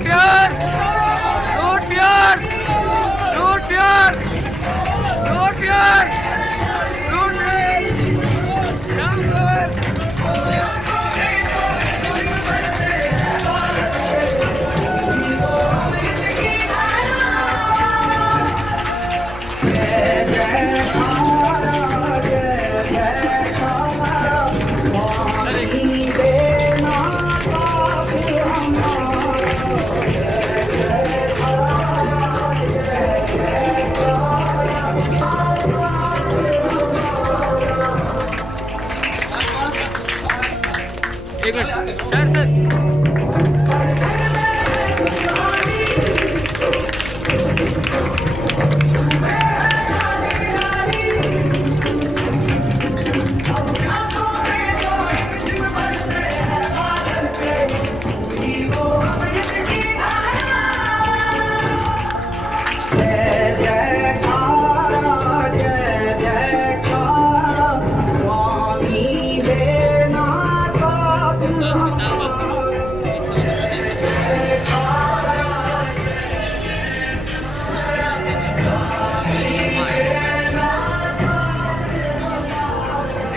प्यार, दूध प्यार, दूध प्यार, दूध प्यार, दूध एक मिनट सर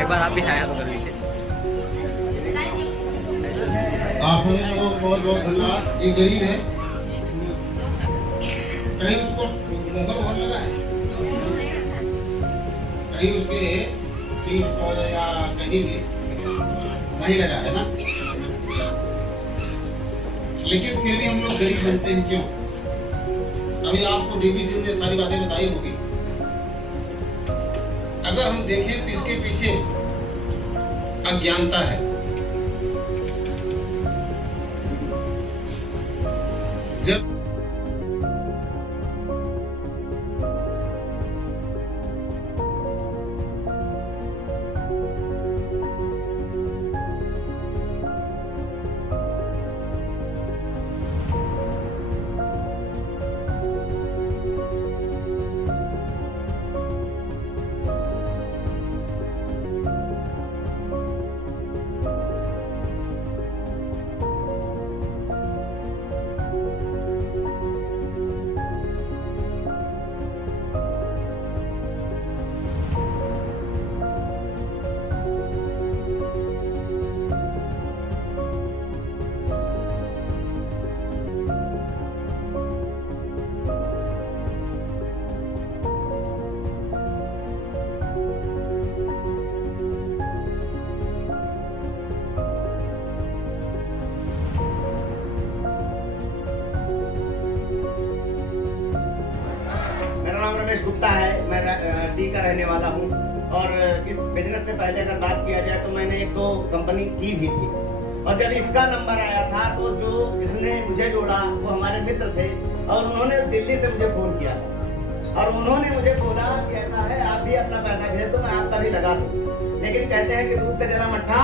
एक बार आप भी आया तो कर लीजिए। आप सभी लोगों को बहुत बहुत धन्यवाद। ये गरीब है, कहीं उसको मौका बहुत लगा है, कहीं उसके पीठ पर या कहीं भी नहीं लगा है ना, लेकिन फिर भी हम लोग गरीब बनते हैं। क्यों? अभी आपको डीबीसी ने सारी बातें बताई होगी। अगर हम देखें तो इसके पीछे अज्ञानता है। जब रमेश गुप्ता है, मैं डी का रहने वाला हूँ। और इस बिजनेस से पहले अगर बात किया जाए तो मैंने एक दो कंपनी की भी थी। और जब इसका नंबर आया था तो जो जिसने मुझे जोड़ा वो हमारे मित्र थे और उन्होंने दिल्ली से मुझे फ़ोन किया और उन्होंने मुझे बोला कि ऐसा है, आप भी अपना पैसा भेज दो, मैं आपका भी लगा दूँ। लेकिन कहते हैं कि दूध का जला मट्ठा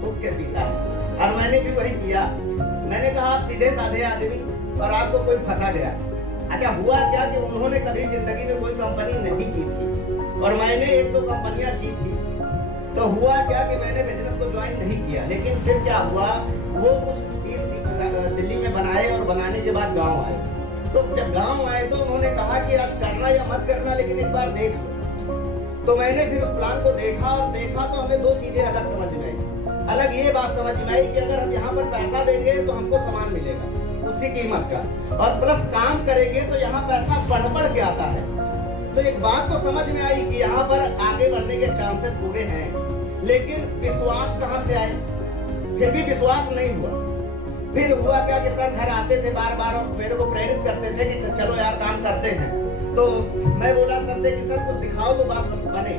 फूंक के पीता है, और मैंने भी वही किया। मैंने कहा आप सीधे साधे आदमी और आपको कोई फंसा गया। अच्छा, हुआ क्या कि उन्होंने कभी जिंदगी में कोई कंपनी नहीं की थी और मैंने एक दो कंपनियां की थी। तो हुआ क्या कि मैंने बिजनेस को ज्वाइन नहीं किया, लेकिन फिर क्या हुआ, वो कुछ दिल्ली में बनाए और बनाने के बाद गांव आए। तो जब गांव आए तो उन्होंने कहा कि आप करना या मत करना, लेकिन एक बार देख लो। तो मैंने फिर उस प्लान को देखा और देखा तो हमें दो चीजें अलग समझ में आई। अलग ये बात समझ में आई कि अगर हम यहाँ पर पैसा देंगे तो हमको सामान मिलेगा उसी कीमत का, और प्लस काम करेंगे तो यहाँ पैसा बढ़ के आता है। तो एक बात तो समझ में आई कि यहाँ पर आगे बढ़ने के चांसेस पूरे हैं, लेकिन विश्वास कहाँ से आए? फिर भी विश्वास नहीं हुआ। फिर हुआ क्या कि सर घर आते थे बार बार और मेरे को प्रेरित करते थे कि चलो यार काम करते हैं। तो मैं बोला सर से कि सर कुछ दिखाओ तो बात बने।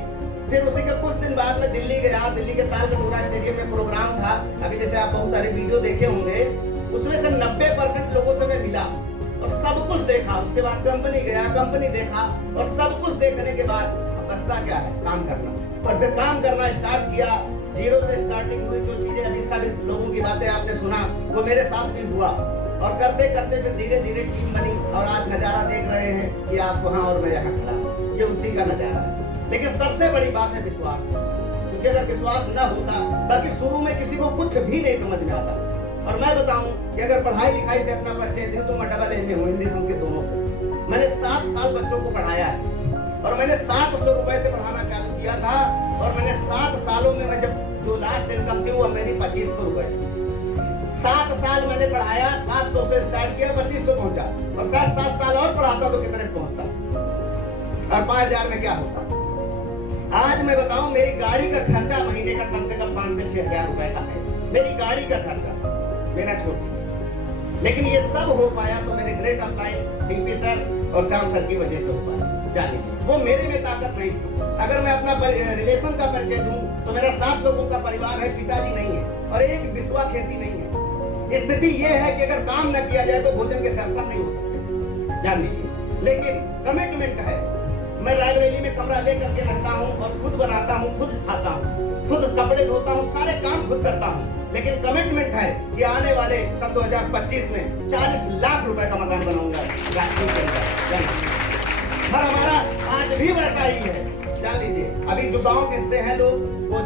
फिर उसी के कुछ दिन बाद में दिल्ली गया। दिल्ली के तालकटोरा स्टेडियम में प्रोग्राम था। अभी जैसे आप बहुत सारे वीडियो देखे होंगे, उसमें से 90% लोगों से मैं मिला और सब कुछ देखा। उसके बाद कंपनी गया, कंपनी देखा, और सब कुछ देखने के बाद बचता क्या है? काम करना। और फिर काम करना स्टार्ट किया। जीरो से स्टार्टिंग हुई। जो चीजें अभी सभी लोगों की बातें आपने सुना, वो मेरे साथ भी हुआ। और करते करते फिर धीरे धीरे टीम बनी और आज नजारा देख रहे हैं कि आप वहाँ और मैं यहाँ खड़ा। ये उसी का नजारा है। लेकिन सबसे बड़ी बात है विश्वास, क्योंकि अगर विश्वास न होता, बाकी शुरू में किसी को कुछ भी नहीं समझ में आता, और मैं बताऊं कि अगर पढ़ाई लिखाई से अपना परिचय दूं तो मैं डबल एम हूँ, हिंदी संस्कृत दोनों से। मैंने 7 साल बच्चों को पढ़ाया है और मैंने 700 रुपए से पढ़ाना चालू किया था और मैंने 7 सालों में मैं जब जो लास्ट इनकम थी वो मेरी 2500 रुपए। 7 साल मैंने पढ़ाया, 700 से स्टार्ट किया, 2500 पहुंचा और 7 साल और पढ़ाता तो कितने पहुंचता और 5000 में क्या होता। आज मैं बताऊं मेरी गाड़ी का खर्चा महीने का कम से कम 5 से 6000 रुपए का है, मेरी गाड़ी का खर्चा, मेरा छोटी। लेकिन ये सब हो पाया तो मेरे ग्रेट अपलाइन डीपी सर और श्याम सर की वजह से हो पाया। जानिए वो मेरे में ताकत नहीं थी। अगर मैं अपना रिलेशन का परिचय दूं तो मेरा 7 लोगों का परिवार है, पिताजी नहीं है और एक बिस्वा खेती नहीं है। स्थिति ये है कि अगर काम न किया जाए तो भोजन के दर्शन नहीं हो सकते, जान लीजिए। लेकिन कमिटमेंट है, मैं रायबरेली में कमरा लेकर के रहता हूँ और खुद बनाता हूँ, खुद खाता हूँ, खुद कपड़े धोता हूँ, सारे काम खुद करता हूँ। लेकिन कमिटमेंट है कि आने वाले सन 2025 में 40 लाख रुपए का मकान बनाऊंगा राजपूत के अंदर। और हमारा आज भी वैसा ही है, जान लीजिए। अभी जो गाँव के से हैं लोग वो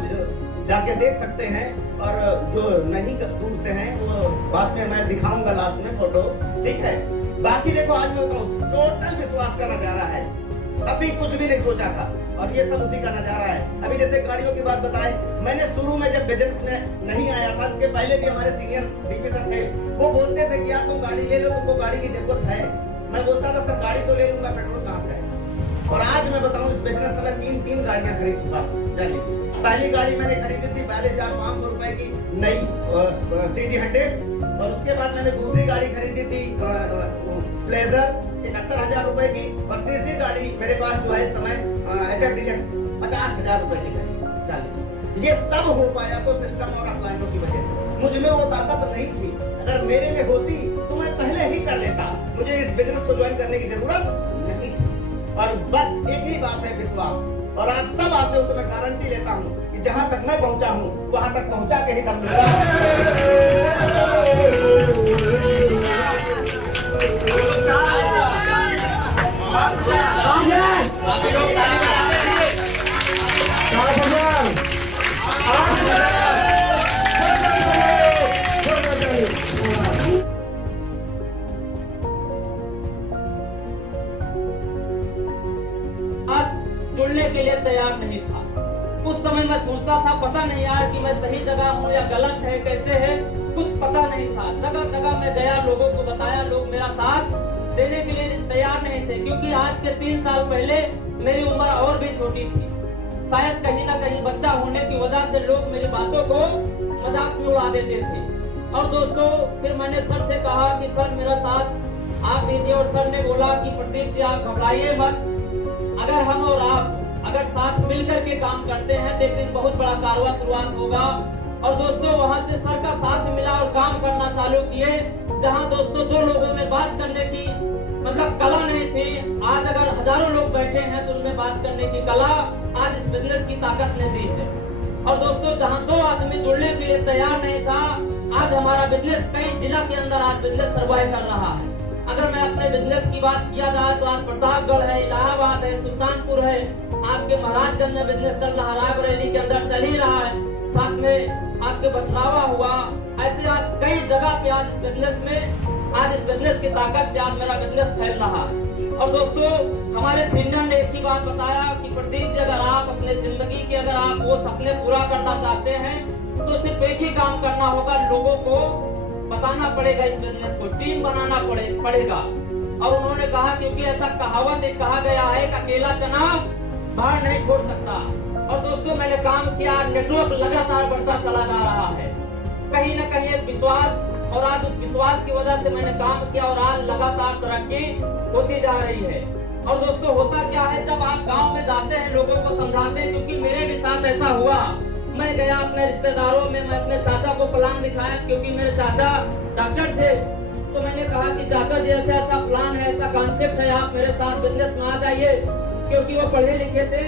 जाके देख सकते हैं और जो नहीं दूर से हैं वो बाद में मैं दिखाऊंगा लास्ट में फोटो, ठीक है। बाकी देखो आज मैं बताऊँ टोटल विश्वास का नजारा है, अभी कुछ भी नहीं सोचा था और ये सब उसी का नजारा है। अभी जैसे गाड़ियों की बात बताएं, मैंने शुरू में जब बिजनेस में नहीं आया था, इसके पहले भी हमारे सीनियर डीपी सर थे, वो बोलते थे कि यार तुम गाड़ी ले लो, तुमको गाड़ी की जरूरत है। मैं बोलता था सर गाड़ी तो ले लूंगा, पेट्रोल कहाँ से है। और आज मैं बताऊं इस बिजनेस में 3 गाड़ियां खरीद चुका हूं, जान लीजिए। पहली गाड़ी मैंने खरीदी थी पहले 400-500 रुपए की नई CD100 और उसके बाद मैंने दूसरी गाड़ी खरीदी थी प्लेजर 71,000 रुपए की और तीसरी गाड़ी मेरे पास जो है इस समय HF डीलक्स 50,000 रुपए की खरीदी, जान लीजिए। ये सब हो पाया तो सिस्टम और अपलाइनों की वजह से। मुझ में वो ताकत नहीं थी, अगर मेरे में होती तो मैं पहले ही कर लेता। मुझे इस बिजनेस को ज्वाइन करने की जरूरत नहीं थी और बस एक ही बात है विश्वास। और आप सब आते हो तो मैं गारंटी लेता हूँ कि जहां तक मैं पहुंचा हूँ वहां तक पहुंचा के ही दम लूंगा। जुड़ने के लिए तैयार नहीं था। कुछ समय मैं सोचता था पता नहीं यार कि मैं सही जगह हूँ या गलत है, कैसे है, कुछ पता नहीं था। जगह जगह मैं गया, लोगों को बताया, लोग मेरा साथ देने के लिए तैयार नहीं थे, क्योंकि आज के 3 साल पहले मेरी उम्र और भी छोटी थी। शायद कहीं ना कहीं बच्चा होने की वजह से लोग मेरी बातों को मजाक में उड़ा देते थे। और दोस्तों फिर मैंने सर से कहा कि सर मेरा साथ आप दीजिए और सर ने बोला कि प्रदीप जी आप घबराइए मत, अगर हम और आप अगर साथ मिलकर के काम करते हैं तो एक दिन बहुत बड़ा कारवां शुरुआत होगा। और दोस्तों वहां से सर का साथ मिला और काम करना चालू किए, जहां दोस्तों 2 लोगों में बात करने की मतलब कला नहीं थी, आज अगर हजारों लोग बैठे हैं तो उनमें बात करने की कला आज इस बिजनेस की ताकत ने दी है। और दोस्तों जहां 2 आदमी जुड़ने के लिए तैयार नहीं था, आज हमारा बिजनेस कई जिला के अंदर आज बिजनेस सर्वाइव कर रहा है। अगर मैं अपने बिजनेस की बात किया जाए तो आज प्रतापगढ़ है, इलाहाबाद है, सुल्तानपुर है, आपके महाराजगंज में बिजनेस चल रहा, रायबरेली के अंदर चल ही रहा है, साथ में आपके बछरावा हुआ, ऐसे आज कई जगह पे आज इस बिजनेस की ताकत से आज मेरा बिजनेस फैल रहा है। और दोस्तों हमारे सीनियर ने एक ही बात बताया कि प्रदीप जी अगर आप अपने जिंदगी के अगर आप वो सपने पूरा करना चाहते हैं तो सिर्फ एक ही काम करना होगा, लोगों को बताना पड़ेगा, इस बिजनेस को टीम बनाना पड़ेगा। और उन्होंने कहा क्योंकि ऐसा कहावत एक कहा गया है कि अकेला चना बाहर नहीं फोड़ सकता। और दोस्तों मैंने काम किया, नेटवर्क लगातार बढ़ता चला जा रहा है, कहीं ना कहीं एक विश्वास, और आज उस विश्वास की वजह से मैंने काम किया और आज लगातार तरक्की होती जा रही है। और दोस्तों होता क्या है, जब आप गांव में जाते हैं लोगों को समझाते हैं, क्योंकि मेरे भी साथ ऐसा हुआ, मैं गया अपने रिश्तेदारों में, मैं अपने चाचा को प्लान दिखाया, क्योंकि मेरे चाचा डॉक्टर थे, तो मैंने कहा कि चाचा जी ऐसा ऐसा प्लान है, ऐसा कॉन्सेप्ट है, आप मेरे साथ बिजनेस में आ जाइए, क्योंकि वो पढ़े लिखे थे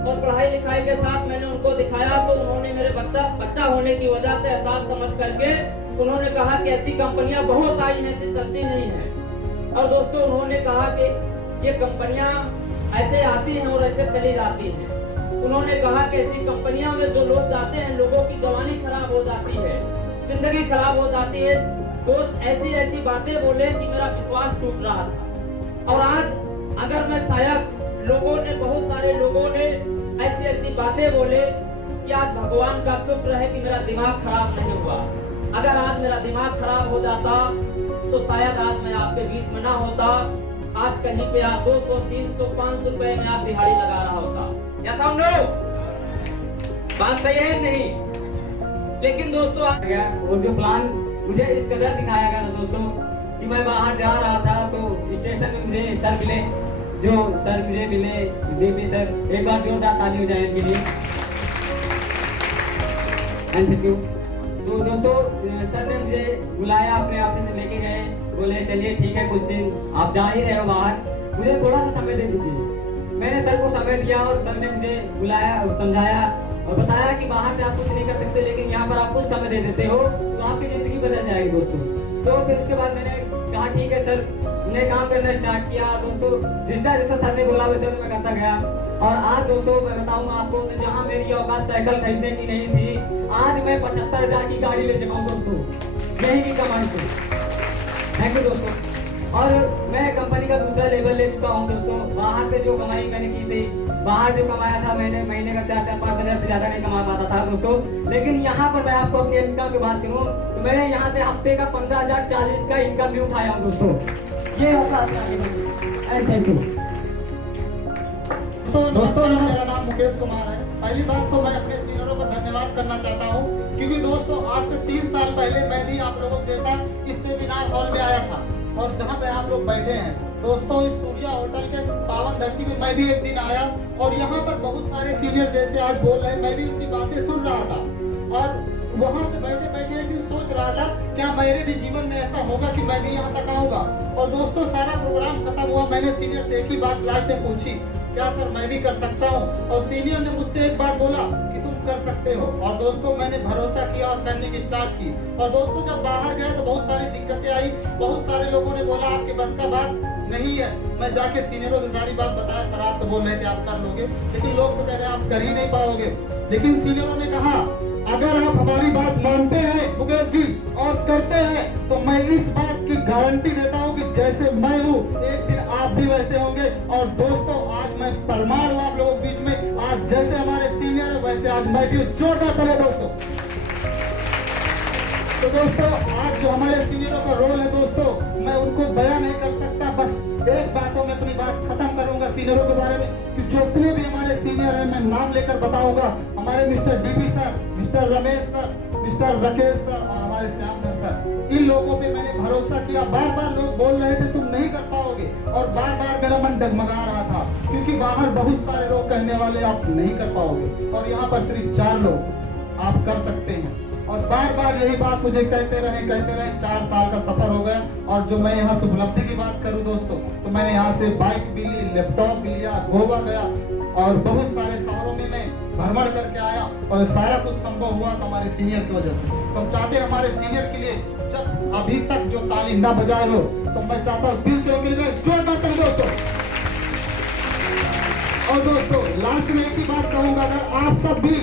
और पढ़ाई लिखाई के साथ मैंने उनको दिखाया तो उन्होंने मेरे बच्चा होने की वजह से एहसास समझ करके उन्होंने कहा कि ऐसी कंपनियां बहुत आई हैं जो चलती नहीं है। और दोस्तों उन्होंने कहा कि ये कंपनियां ऐसे आती हैं और ऐसे चली जाती हैं। उन्होंने कहा कि ऐसी कंपनियां में जो लोग जाते हैं लोगों की जवानी खराब हो जाती है, जिंदगी खराब हो जाती है। दोस्त ऐसी ऐसी बातें बोले कि मेरा विश्वास टूट रहा था। और आज अगर मैं शायद बहुत सारे लोगों ने ऐसी ऐसी बातें बोले कि आज भगवान का शुक्र है कि मेरा दिमाग खराब नहीं हुआ। अगर आज मेरा दिमाग खराब हो जाता तो शायद आज मैं आपके बीच में ना होता। आज कहीं पे आप 200, 300, 500 रुपए में आप दिहाड़ी लगा रहा होता। या समझो बात सही है नहीं? लेकिन दोस्तों आ गया और जो प्लान मुझे इस कदर दिखाया गया दोस्तों कि मैं बाहर जा रहा था तो स्टेशन में मुझे सर मिले, जो सर मुझे मिले डीपी सर। एक बार जोरदार ताली हो जाए इनके लिए। Thank you. तो दोस्तों सर ने मुझे बुलाया, अपने ऑफिस से लेके गए, बोले चलिए ठीक है कुछ दिन आप जा ही रहे हो बाहर, मुझे थोड़ा सा समय दे दीजिए। मैंने सर को समय दिया और सर ने मुझे बुलाया और समझाया और बताया कि बाहर से आप कुछ नहीं कर सकते, लेकिन यहाँ पर आप कुछ समय दे देते हो तो आपकी जिंदगी बदल जाएगी दोस्तों। तो फिर उसके बाद मैंने कहा ठीक है सर, मैंने काम करना स्टार्ट किया दोस्तों। जैसा जैसा सर ने बोला वैसे मैं करता गया। और आज दोस्तों मैं बताऊँ आपको तो जहाँ मेरी औकात साइकिल खरीदने की नहीं थी, आज मैं 75,000 की गाड़ी ले चुका हूँ दोस्तों, यही की कमाई से। थैंक यू दोस्तों। और मैं कंपनी का दूसरा लेवल ले चुका हूँ दोस्तों। बाहर से जो कमाई मैंने की थी, बाहर जो कमाया था मैंने महीने का 4-5 हज़ार से ज्यादा नहीं कमा पाता था दोस्तों। लेकिन यहाँ पर मैं आपको अपनी इनकम की बात करूँ तो मैंने यहाँ से हफ्ते का 15,040 का इनकम भी उठाया हूँ दोस्तों। ये होता है। थैंक यू दोस्तों मेरा नाम मुकेश कुमार है। पहली बात तो मैं अपने सीनियरों का धन्यवाद करना चाहता हूँ, क्योंकि दोस्तों आज से 3 साल पहले मैं भी आप लोगों जैसा इस सेमिनार हॉल में आया था और जहाँ पे आप लोग बैठे हैं दोस्तों, इस सूर्या होटल के पावन धरती में मैं भी एक दिन आया और यहाँ पर बहुत सारे सीनियर जैसे आज बोल रहे हैं, मैं भी उनकी बातें सुन रहा था और वहाँ से बैठे बैठे एक दिन सोच रहा था क्या मेरे भी जीवन में ऐसा होगा कि मैं भी यहाँ तक आऊंगा। और दोस्तों सारा प्रोग्राम खत्म हुआ, मैंने सीनियर से एक ही बात लास्ट में पूछी, क्या सर मैं भी कर सकता हूँ? और सीनियर ने मुझसे एक बात बोला कि तुम कर सकते हो। और दोस्तों मैंने भरोसा किया और करने की स्टार्ट की। और दोस्तों जब बाहर गए तो बहुत सारी दिक्कतें आई, बहुत सारे लोगों ने बोला आपके बस का बात नहीं है। मैं जाके सीनियरों से सारी बात बताया, सर आप तो बोल रहे थे आप कर लोगे, लेकिन लोग तो कह रहे हैं आप कर ही नहीं पाओगे। लेकिन सीनियरों ने कहा अगर आप हमारी बात मानते हैं मुकेश जी और करते हैं तो मैं इस बात की गारंटी देता हूं कि जैसे मैं हूं एक दिन आप भी वैसे होंगे। और दोस्तों आज मैं प्रमाण हूं आप लोगों के बीच में, आज जैसे हमारे सीनियर है वैसे आज मैं भी जोरदार ताली दोस्तों। तो दोस्तों आज जो हमारे सीनियरों का रोल है दोस्तों, मैं उनको बयान नहीं कर सकता। बस एक बातों में अपनी बात खत्म करूंगा सीनियरों के बारे में कि जितने भी हमारे सीनियर हैं मैं नाम लेकर बताऊंगा। हमारे mister DP sir, mister Ramesh sir, mister Rakesh sir और हमारे श्यामधर सर, इन लोगों पे मैंने भरोसा किया। बार बार लोग बोल रहे थे तुम नहीं कर पाओगे और बार बार मेरा मन डगमगा रहा था, क्योंकि बाहर बहुत सारे लोग कहने वाले आप नहीं कर पाओगे और यहाँ पर सिर्फ 4 लोग आप कर सकते हैं। और बार बार यही बात मुझे कहते रहे 4 साल का सफर हो गया। और जो मैं यहाँ से उपलब्धि की बात करूँ दोस्तों, तो मैंने यहाँ से बाइक भी ली, लैपटॉप भी लिया, गोवा गया और बहुत सारे शहरों में मैं भ्रमण करके आया और सारा कुछ संभव हुआ था हमारे सीनियर की वजह से। तो हम चाहते हैं हमारे सीनियर के लिए जब अभी तक जो ताली ना बजाए हो तो मैं चाहता हूँ दिल से उनके लिए जोरदार ताली दोस्तों। और दोस्तों लास्ट में एक ही बात कहूँगा, अगर आप सब भी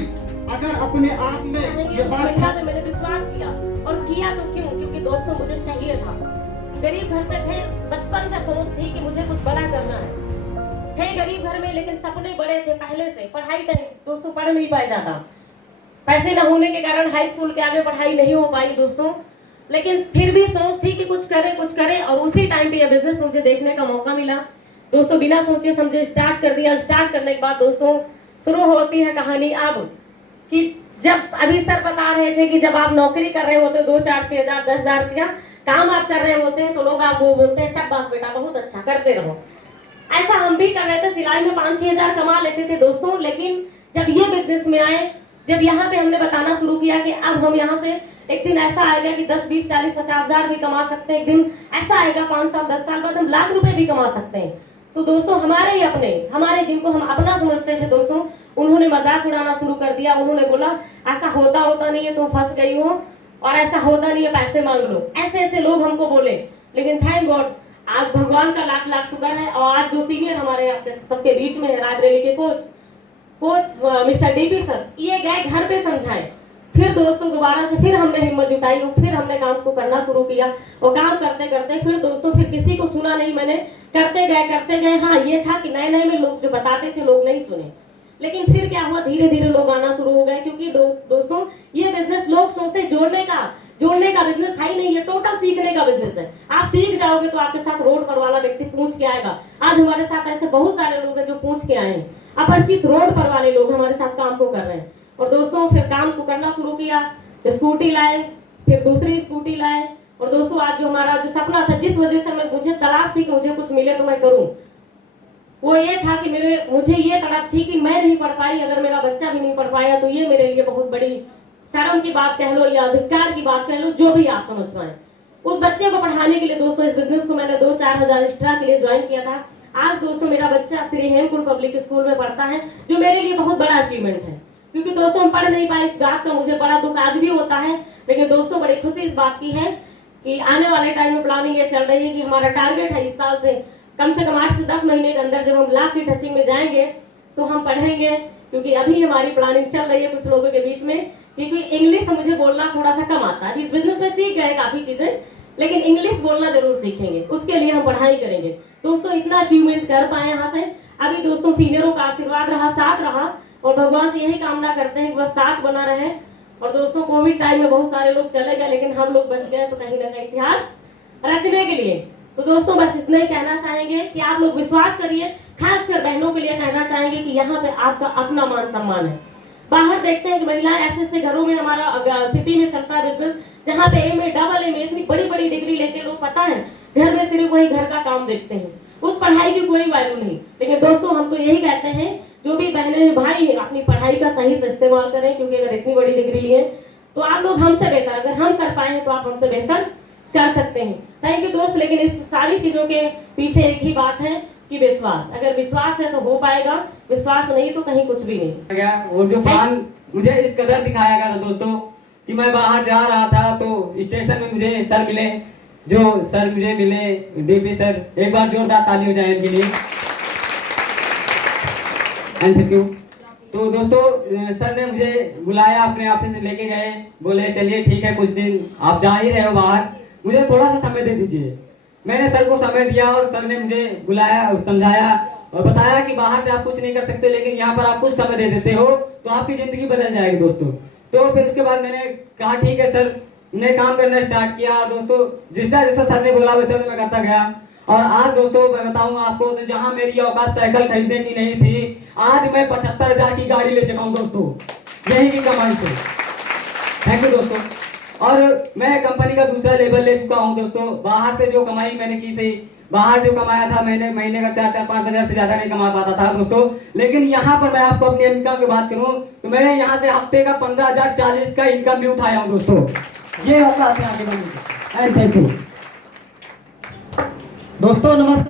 अगर अपने आप में ये बात मैंने विश्वास किया और किया तो क्यों? क्योंकि दोस्तों मुझे चाहिए था। गरीब घर से थे, बचपन से सोच थी कि मुझे कुछ बड़ा करना है। थे गरीब घर में लेकिन सपने बड़े थे पहले से। पढ़ाई टाइम दोस्तों पढ़ नहीं पाया जाता, पैसे न होने के कारण हाई स्कूल के आगे पढ़ाई नहीं हो पाई दोस्तों। लेकिन फिर भी सोच थी कि कुछ करे और उसी टाइम पे यह बिजनेस मुझे देखने का मौका मिला दोस्तों। बिना सोचे समझे स्टार्ट कर दिया। स्टार्ट करने के बाद दोस्तों शुरू होती है कहानी अब कि जब अभी सर बता रहे थे कि जब आप नौकरी कर रहे होते 2-4, 6,000, 10,000 का काम आप कर रहे होते हैं तो लोग आप वो बोलते हैं सब बात बेटा बहुत अच्छा करते रहो। ऐसा हम भी कर रहे थे, सिलाई में 5-6 हज़ार कमा लेते थे दोस्तों। लेकिन जब ये बिजनेस में आए, जब यहाँ पे हमने बताना शुरू किया कि अब हम यहाँ से एक दिन ऐसा आएगा कि 10, 20, 40, 50 हज़ार भी कमा सकते हैं। एक दिन ऐसा आएगा 5 साल 10 साल बाद हम लाख रुपए भी कमा सकते हैं। तो दोस्तों हमारे ही अपने, हमारे जिनको हम अपना समझते थे दोस्तों, उन्होंने मजाक उड़ाना शुरू कर दिया। उन्होंने बोला ऐसा होता नहीं है, तुम फंस गई हो और ऐसा होता नहीं है, पैसे मांग लो। ऐसे ऐसे लोग हमको बोले। लेकिन थैंक गॉड आज भगवान का लाख लाख शुक्र है। और आज जो सीनियर हमारे सबके बीच में है, रायबरेली के कोच मिस्टर डीपी सर, ये गए घर पे समझाएं। फिर दोस्तों दोबारा से फिर हमने हिम्मत जुटाई और फिर हमने काम को करना शुरू किया। और काम करते करते फिर दोस्तों फिर किसी को सुना नहीं मैंने, करते गए। हाँ ये था कि नए में लोग जो बताते थे लोग नहीं सुने, लेकिन फिर क्या हुआ, धीरे धीरे लोग आना शुरू हो गए। क्योंकि दोस्तों ये बिजनेस लोग सोचते जोड़ने का बिजनेस है ही नहीं, ये टोटल सीखने का बिजनेस है। आप सीख जाओगे तो आपके साथ रोड पर वाला व्यक्ति पूछ के आएगा। आज हमारे साथ ऐसे बहुत सारे लोग हैं जो पूछ के आए हैं, अपरिचित रोड पर वाले लोग हमारे साथ काम को कर रहे हैं। और दोस्तों फिर काम को करना शुरू किया, स्कूटी लाए, फिर दूसरी स्कूटी लाए। और दोस्तों आज जो हमारा जो सपना था, जिस वजह से मुझे तलाश थी कि मुझे कुछ मिले तो मैं करूं, वो ये था कि मुझे ये तड़प थी कि मैं नहीं पढ़ पाई, अगर मेरा बच्चा भी नहीं पढ़ पाया तो ये मेरे लिए बहुत बड़ी शर्म की बात कह लो या अधिकार की बात कह लो, जो भी आप समझ पाए। उस बच्चे को पढ़ाने के लिए दोस्तों इस बिजनेस को मैंने 2-4 हज़ार एक्स्ट्रा के लिए ज्वाइन किया था। आज दोस्तों मेरा बच्चा श्री हेमकुंड पब्लिक स्कूल में पढ़ता है, जो मेरे लिए बहुत बड़ा अचीवमेंट है। क्योंकि दोस्तों हम पढ़ नहीं पाए, इस बात का मुझे बड़ा दुख आज भी होता है। लेकिन दोस्तों बड़ी खुशी इस बात की है कि आने वाले टाइम में प्लानिंग ये चल रही है कि हमारा टारगेट है इस साल से कम 8 से 10 महीने के अंदर जब हम लाख की टचिंग में जाएंगे तो हम पढ़ेंगे। क्योंकि अभी हमारी प्लानिंग चल रही है कुछ लोगों के बीच में, क्योंकि इंग्लिश मुझे बोलना थोड़ा सा कम आता है। इस बिजनेस में सीख गए काफी चीजें, लेकिन इंग्लिश बोलना जरूर सीखेंगे, उसके लिए हम पढ़ाई करेंगे। दोस्तों इतना अचीवमेंट कर पाए यहाँ से। अभी दोस्तों सीनियरों का आशीर्वाद रहा, साथ रहा, और भगवान से यही कामना करते हैं कि बस साथ बना रहे। और दोस्तों कोविड टाइम में बहुत सारे लोग चले गए, लेकिन हम लोग बच गए, तो कहीं ना कहीं इतिहास रचने के लिए। तो दोस्तों बस इतना ही कहना चाहेंगे कि आप लोग विश्वास करिए। खासकर बहनों के लिए कहना चाहेंगे कि यहाँ पे आपका अपना मान सम्मान है। बाहर देखते हैं कि महिलाएं ऐसे घरों में, हमारा सिटी में चलता है बिजनेस, जहाँ पे एमए, डबल एमए, इतनी बड़ी बड़ी डिग्री लेके लोग पता है घर में सिर्फ वही घर का काम देखते हैं, उस पढ़ाई की कोई वैल्यू नहीं। लेकिन दोस्तों हम तो यही कहते हैं, जो भी बहनें भाई हैं अपनी पढ़ाई का सही से इस्तेमाल करें। क्योंकि अगर इतनी बड़ी डिग्री लिए तो आप लोग हमसे बेहतर, अगर हम कर पाए हैं तो आप हमसे बेहतर कर सकते हैं। थैंक यू दोस्त। लेकिन इस सारी चीजों के पीछे एक ही बात है कि विश्वास, अगर विश्वास है तो हो पाएगा, विश्वास नहीं तो कहीं कुछ भी नहीं गया। और जो प्लान मुझे इस कदर दिखाया गया था दोस्तों कि मैं बाहर जा रहा था तो स्टेशन में मुझे सर मिले, जो सर मुझे मिले डीपी सर, एक बार जोरदार ताली हो जाए इनके लिए। Thank you. तो दोस्तों सर ने मुझे बुलाया, अपने ऑफिस से लेके गए, बोले चलिए ठीक है कुछ दिन आप जा ही रहे हो बाहर, मुझे थोड़ा सा समय दे दीजिए। मैंने सर को समय दिया और सर ने मुझे बुलाया और समझाया और बताया कि बाहर से आप कुछ नहीं कर सकते, लेकिन यहाँ पर आप कुछ समय दे देते हो तो आपकी जिंदगी बदल जाएगी दोस्तों। तो फिर उसके बाद मैंने कहा ठीक है सर, मैंने काम करना स्टार्ट किया। दोस्तों जैसा जैसा सर ने बोला वैसा मैं करता गया। और आज दोस्तों मैं बताऊं आपको, तो जहां मेरी औकात साइकिल खरीदने की नहीं थी, आज मैं 75,000 की गाड़ी ले चुका हूं दोस्तों, यही की कमाई से। थैंक यू दोस्तों। और मैं कंपनी का दूसरा लेवल ले चुका हूं दोस्तों। बाहर से जो कमाई मैंने की थी, बाहर जो कमाया था मैंने, महीने का 4-5 हज़ार से ज्यादा नहीं कमा पाता था दोस्तों। लेकिन यहाँ पर मैं आपको अपनी इनकम की बात करूँ तो मैंने यहाँ से हफ्ते का 15,040 का इनकम भी उठाया हूँ दोस्तों। ये होता है आगे बढ़ने। थैंक यू दोस्तों नमस्कार।